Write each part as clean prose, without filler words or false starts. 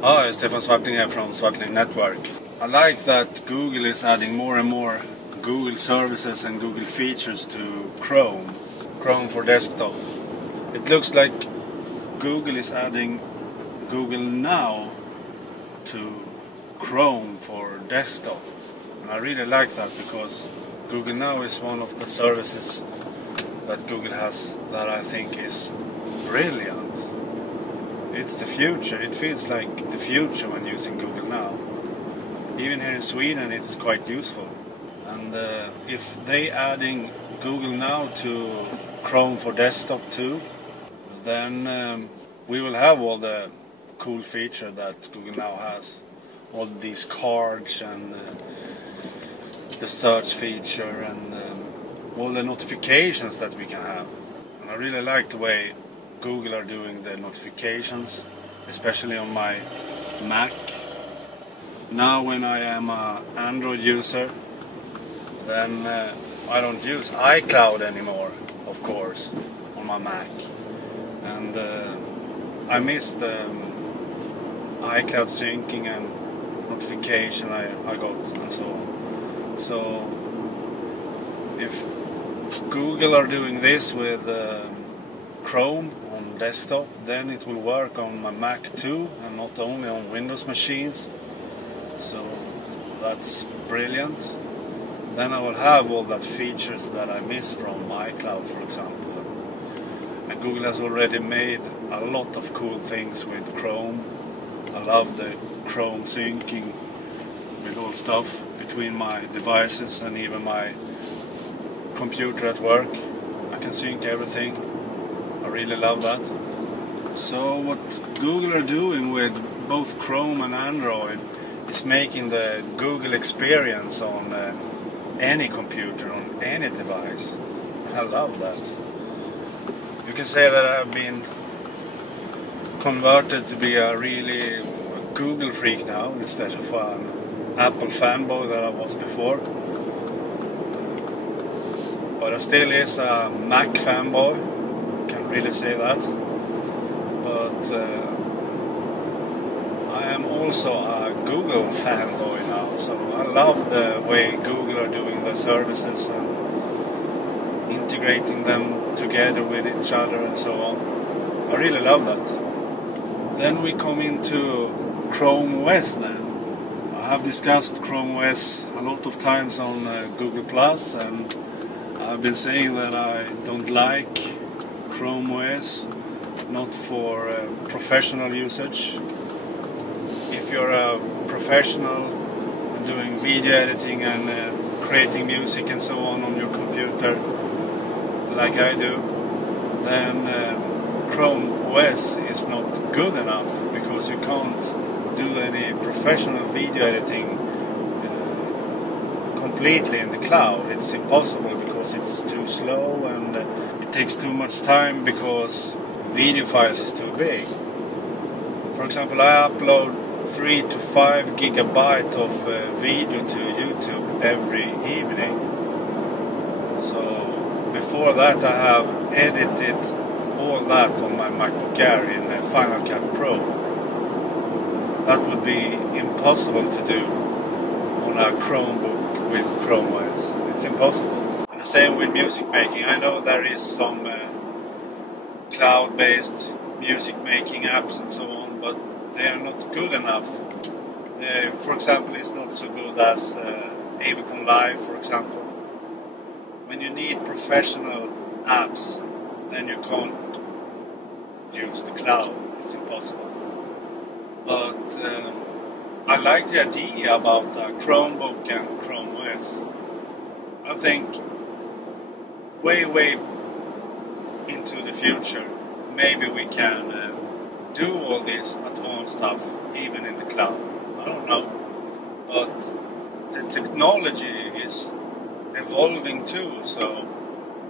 Hi, Stefan Swartling here from Swartling Network. I like that Google is adding more and more Google services and Google features to Chrome for desktop. It looks like Google is adding Google Now to Chrome for desktop. And I really like that because Google Now is one of the services that Google has that I think is brilliant. It's the future. It feels like the future when using Google Now. Even here in Sweden it's quite useful. And if they adding Google Now to Chrome for desktop too, then we will have all the cool feature that Google Now has. All these cards and the search feature and all the notifications that we can have. And I really like the way Google are doing the notifications, especially on my Mac. Now when I am an Android user, then I don't use iCloud anymore, of course, on my Mac. And I miss the iCloud syncing and notification I got and so on. So if Google are doing this with Chrome on desktop, then it will work on my Mac too, and not only on Windows machines. So that's brilliant. Then I will have all that features that I miss from iCloud, for example. And Google has already made a lot of cool things with Chrome. I love the Chrome syncing with all stuff between my devices and even my computer at work. I can sync everything. I really love that. So what Google are doing with both Chrome and Android is making the Google experience on any computer, on any device. I love that. You can say that I've been converted to be a really Google freak now instead of an Apple fanboy that I was before. But I still is a Mac fanboy. Can't really say that, but I am also a Google fanboy now, so I love the way Google are doing their services and integrating them together with each other and so on. I really love that. Then we come into Chrome OS then. I have discussed Chrome OS a lot of times on Google Plus, and I've been saying that I don't like Chrome OS, not for professional usage. If you're a professional doing video editing and creating music and so on your computer, like I do, then Chrome OS is not good enough because you can't do any professional video editing completely in the cloud. It's impossible because it's too slow and it takes too much time because video files is too big. For example, I upload 3 to 5 gigabytes of video to YouTube every evening. So before that I have edited all that on my MacBook Air in Final Cut Pro. That would be impossible to do on a Chromebook with Chrome OS. It's impossible. And the same with music making. I know there is some cloud-based music making apps and so on, but they are not good enough. For example, it's not so good as Ableton Live, for example. When you need professional apps, then you can't use the cloud. It's impossible. But I like the idea about a Chromebook and Chrome OS. I think way into the future, maybe we can do all this advanced stuff even in the cloud. I don't know. But the technology is evolving too, so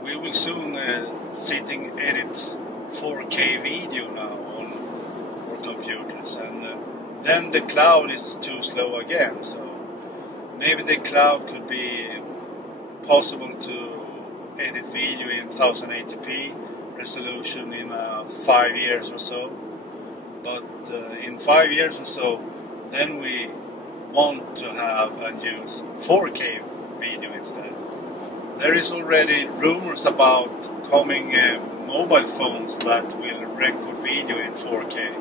we will soon edit 4K video now on our computers, and then the cloud is too slow again, so maybe the cloud could be possible to edit video in 1080p resolution in 5 years or so. But in 5 years or so, then we want to have and use 4K video instead. There is already rumors about coming mobile phones that will record video in 4K.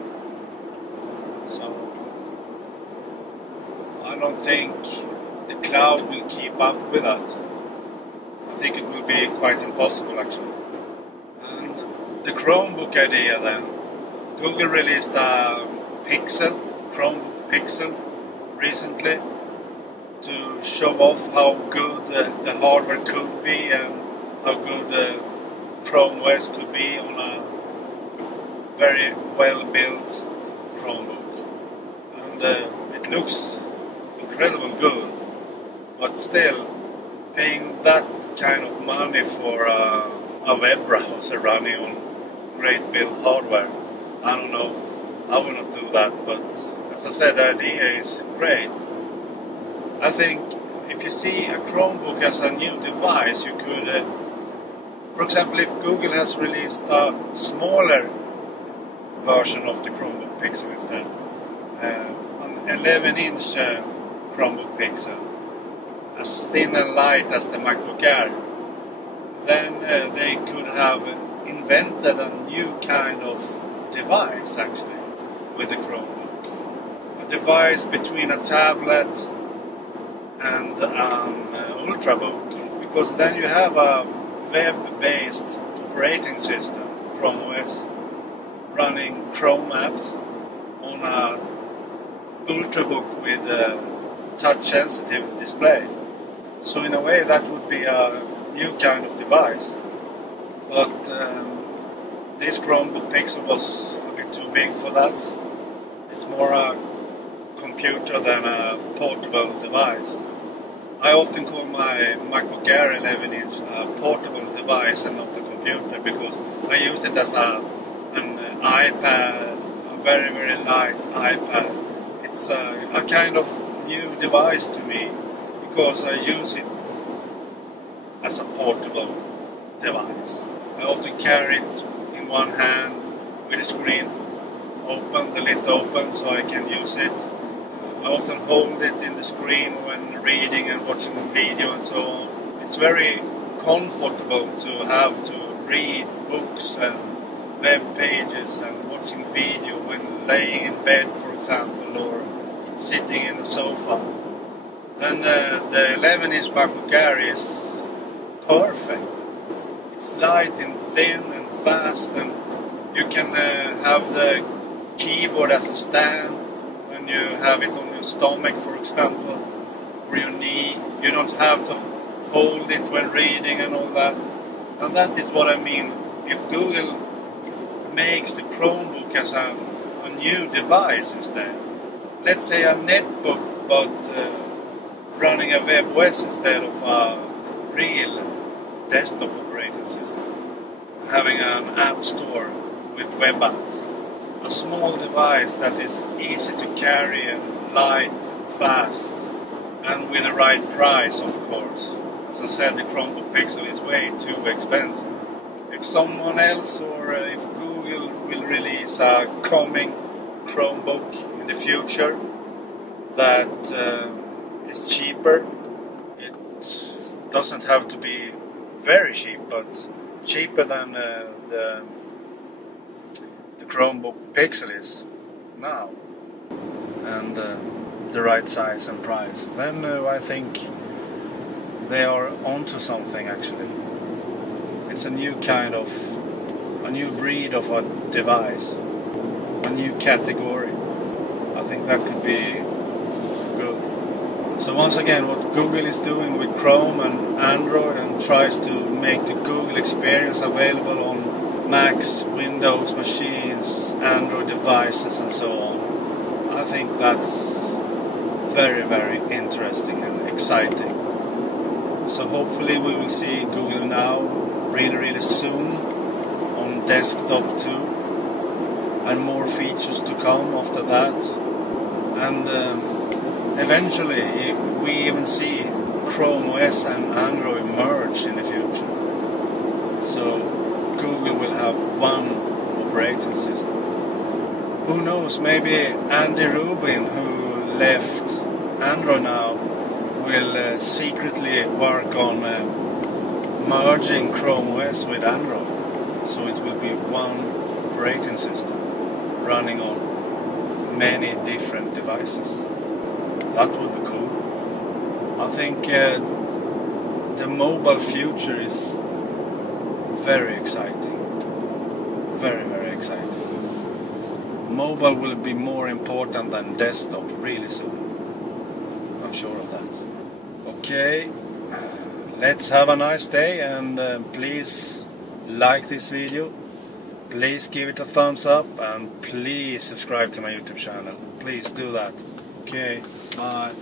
So I don't think the cloud will keep up with that. I think it will be quite impossible actually. And the Chromebook idea then. Google released a Chromebook Pixel recently to show off how good the hardware could be and how good the Chrome OS could be on a very well built Chromebook. And it looks incredibly good, but still paying that kind of money for a web browser running on great built hardware, I don't know, I will not do that, but as I said, the idea is great. I think if you see a Chromebook as a new device, you could, for example, if Google has released a smaller version of the Chromebook Pixel instead, an 11-inch Chromebook Pixel, as thin and light as the MacBook Air, then they could have invented a new kind of device actually with the Chromebook. A device between a tablet and an ultrabook, because then you have a web-based operating system, Chrome OS, running Chrome apps on a ultrabook with a touch-sensitive display. So in a way that would be a new kind of device. But this Chromebook Pixel was a bit too big for that. It's more a computer than a portable device. I often call my MacBook Air 11-inch a portable device and not a computer, because I use it as an iPad, a very, very light iPad. It's a kind of new device to me, because I use it as a portable device. I often carry it in one hand with the screen open, the lid open, so I can use it. I often hold it in the screen when reading and watching video and so on. It's very comfortable to have to read books and web pages and watching video when laying in bed, for example, or sitting in the sofa. Then the 11-inch MacBook Air is perfect. It's light and thin and fast, and you can have the keyboard as a stand when you have it on your stomach, for example, or your knee. You don't have to hold it when reading and all that. And that is what I mean. If Google makes the Chromebook as a new device instead, let's say a netbook, but running a web OS instead of a real desktop operating system, having an app store with web apps, a small device that is easy to carry and light and fast, and with the right price, of course. As I said, the Chromebook Pixel is way too expensive. If someone else or if Google will release a coming Chromebook in the future that is cheaper, it doesn't have to be very cheap, but cheaper than the Chromebook Pixel is now, and the right size and price, then I think they are onto something actually. It's a new breed of a device, a new category. I think that could be good. So once again, what Google is doing with Chrome and Android, and tries to make the Google experience available on Macs, Windows machines, Android devices and so on, I think that's very, very interesting and exciting. So hopefully we will see Google Now really, really soon on desktop too, and more features to come after that. And eventually we even see Chrome OS and Android merge in the future. So Google will have one operating system. who knows, maybe Andy Rubin, who left Android now, will secretly work on merging Chrome OS with Android, so it will be one operating system running on many different devices. That would be cool. I think the mobile future is very exciting. Very, very exciting. Mobile will be more important than desktop really soon. I'm sure of that. Okay, let's have a nice day, and please like this video. Please give it a thumbs up, and please subscribe to my YouTube channel. Please do that. Okay, bye.